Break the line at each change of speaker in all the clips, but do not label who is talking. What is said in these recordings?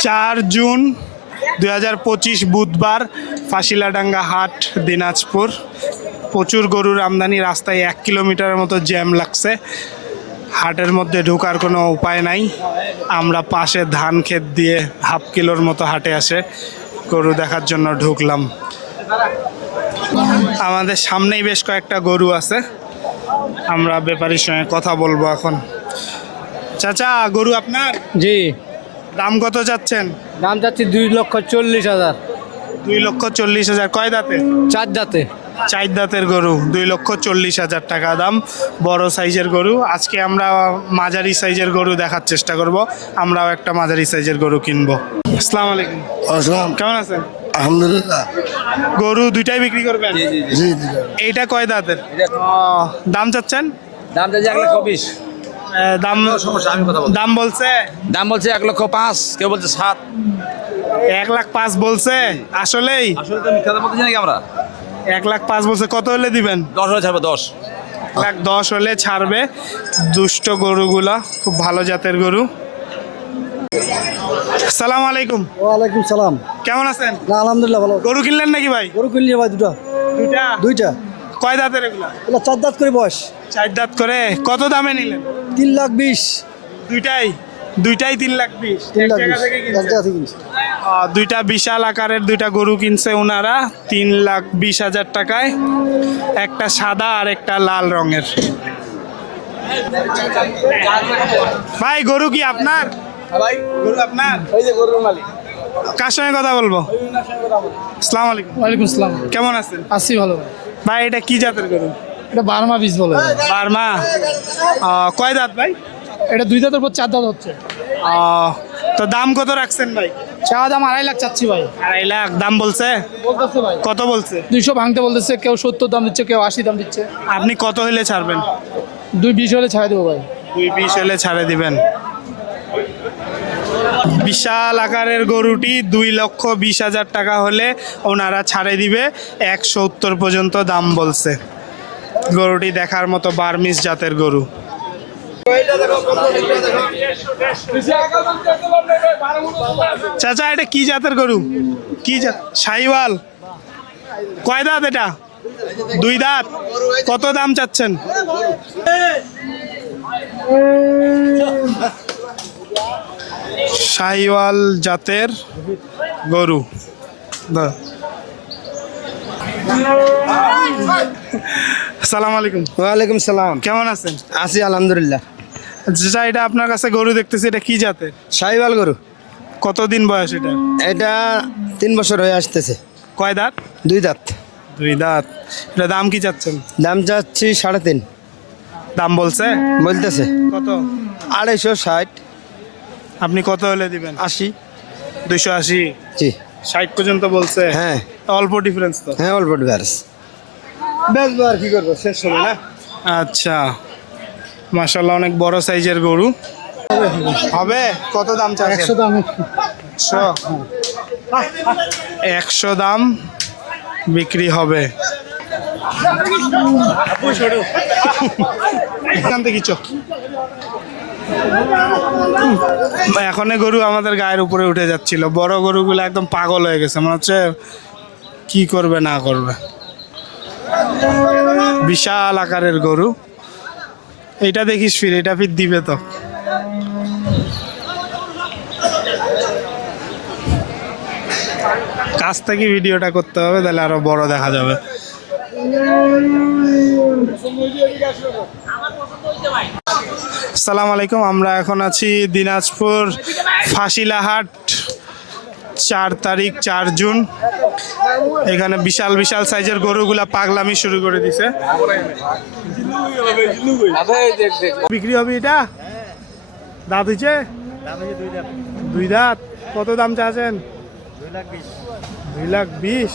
চার জুন দুই হাজার পঁচিশ বুধবার ফাঁসিলাডাঙ্গা হাট, দিনাজপুর। প্রচুর গরুর আমদানি, রাস্তায় এক কিলোমিটারের মতো জ্যাম লাগছে। হাটের মধ্যে ঢোকার কোনো উপায় নাই। আমরা পাশে ধান ক্ষেত দিয়ে হাফ কিলোর মতো হাটে আসে গরু দেখার জন্য ঢুকলাম। আমাদের সামনেই বেশ কয়েকটা গরু আছে। আমরা ব্যাপারীর সঙ্গে কথা বলব এখন। চাচা, গরু আপনার?
জি।
দাম কত চাচ্ছেন
দাম চাচ্ছি দুই লক্ষ চল্লিশ হাজার।
দুই লক্ষ চল্লিশ হাজার। কয় দাঁতে?
চার দাঁতে।
চার দাঁতের গরু দুই লক্ষ চল্লিশ হাজার টাকা দাম। বড় সাইজের গরু। আজকে আমরা মাঝারি সাইজের গরু দেখার চেষ্টা করব। আমরাও একটা মাঝারি সাইজের গরু কিনবো। আসসালাম আলাইকুম।
আসসালাম।
কেমন আছেন?
আলহামদুলিল্লাহ।
গরু দুইটাই বিক্রি করবেন?
জি জি
এইটা কয় দাঁতের? ও, দাম চাচ্ছেন?
দাম যাচ্ছে এক লক্ষ বিশ।
দাম দাম বলছে?
দাম বলছে এক লক্ষ পাঁচ কেউ বলছে সাত।
এক লাখ পাঁচ বলছে? আসলেই?
আসলে তো মিথ্যা দাম বলতে নাকি আমরা।
এক লাখ পাঁচ বলছে কত হলে দিবেন?
দশ হলে ছাড়বো দশ।
এক লাখ দশ হলে ছাড়বে। দুষ্ট গরুগুলা খুব ভালো জাতের গরু। সালাম আলাইকুম।
ওয়ালাইকুম সালাম।
কেমন আছেন?
না আলহামদুলিল্লাহ ভালো।
গরু কিনলেন নাকি ভাই?
গরু কিনলি ভাই দুটো।
দুইটা?
দুইটা।
কয় দাঁতের এগুলা?
এগুলো চার দাঁত করে বয়স।
চার দাঁত করে। কত দামে নিলেন?
তিন লাখ বিশ।
দুইটাই দুইটাই তিন লাখ বিশ।
তিন লাখ বিশ। এক জায়গা থেকে কিনছি।
দুইটা বিশাল আকারের দুইটা গরু কিনছে ওনারা তিন লাখ বিশ হাজার টাকায়। একটা সাদা আর একটা লাল রঙের। ভাই গরু কি আপনার? ভাই। গরু আপনার? কার সঙ্গে কথা বলব? আসসালামু আলাইকুম।
ওয়ালাইকুম আসসালাম
কেমন আছেন?
আছি ভালো ভাই।
ভাই এটা কি জাতের গরু?
এটা বার্মা বীজ বলে।
বার্মা? কয় দাঁত ভাই?
এটা দুই দাঁতের পর চার দাঁত হচ্ছে।
তো দাম কত রাখছেন ভাই?
চা দাম আড়াই লাখ চাচ্ছি ভাই।
আড়াই লাখ দাম বলছে?
বলতেছে ভাই।
কত বলছে?
দুইশো ভাঙতে বলতেছে কেউ সত্তর দাম দিচ্ছে কেউ আশি দাম দিচ্ছে।
আপনি কত হলে ছাড়বেন?
দুই বিশ হলে ছাড়ে দেবো ভাই।
দুই বিশ হলে ছাড়ে দিবেন। বিশাল আকারের গরুটি দুই লক্ষ বিশ হাজার টাকা হলে ওনারা ছাড়ে দিবে। এক সত্তর পর্যন্ত দাম বলছে। গরুটি দেখার মতো বার্মিস জাতের গরু। চাচা, এটা কি জাতের গরু? কি জাত? সাইওয়াল। কয় দাঁত এটা? দুই দাঁত। কত দাম চাচ্ছেন? সাইওয়াল জাতের গরু। দা- সালাম আলাইকুম।
ওয়ালাইকুম সালাম।
কেমন আছেন?
আছি আলহামদুলিল্লাহ।
যেটা এটা আপনার কাছে গরু দেখতেছি এটা কি জাতের?
সাহিওয়াল গরু।
কতদিন বয়স এটা?
এটা তিন বছর হয়ে আসতেছে।
কয় দাঁত?
দুই দাঁত।
দুই দাঁত। এটা দাম কি চাচ্ছেন?
দাম চাচ্ছি সাড়ে তিন।
দাম বলছে?
বলতেছে।
কত?
আড়াইশো ষাট।
আপনি কত হলে দিবেন?
আশি।
দুইশো আশি?
জি।
ষাট পর্যন্ত বলছে?
হ্যাঁ।
অল্প ডিফারেন্স তো।
হ্যাঁ অল্প ব্যাস বেচবো আর কি করব শেষ হবে না।
আচ্ছা মাশাল্লাহ অনেক বড় সাইজের গরু। হবে? কত দাম চাচ্ছেন?
একশো দাম।
একশো? একশো দাম বিক্রি হবে। এখান থেকে চো। এখন গরু আমাদের গায়ের উপরে উঠে যাচ্ছিল। বড় গরুগুলো একদম পাগল হয়ে গেছে। মনে হচ্ছে কি করবে না করবে। বিশাল আকারের গরু। এটা দেখিস ফির, এটা ফির দিবে তো। কাছ থেকে ভিডিওটা করতে হবে, তাহলে আরও বড় দেখা যাবে। সালাম আলাইকুম, আমরা এখন আছি দিনাজপুর ফাঁসিলাহাট চার তারিখ, চার জুন। এখানে বিশাল বিশাল সাইজের গরুগুলা পাগলামি শুরু করে দিছে। বিক্রি হবে এটা? দাঁত হয়েছে দুই দাঁত। কত দাম চাচ্ছেন? দুই লাখ বিশ।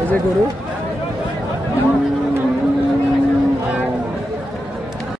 এই যে গরু।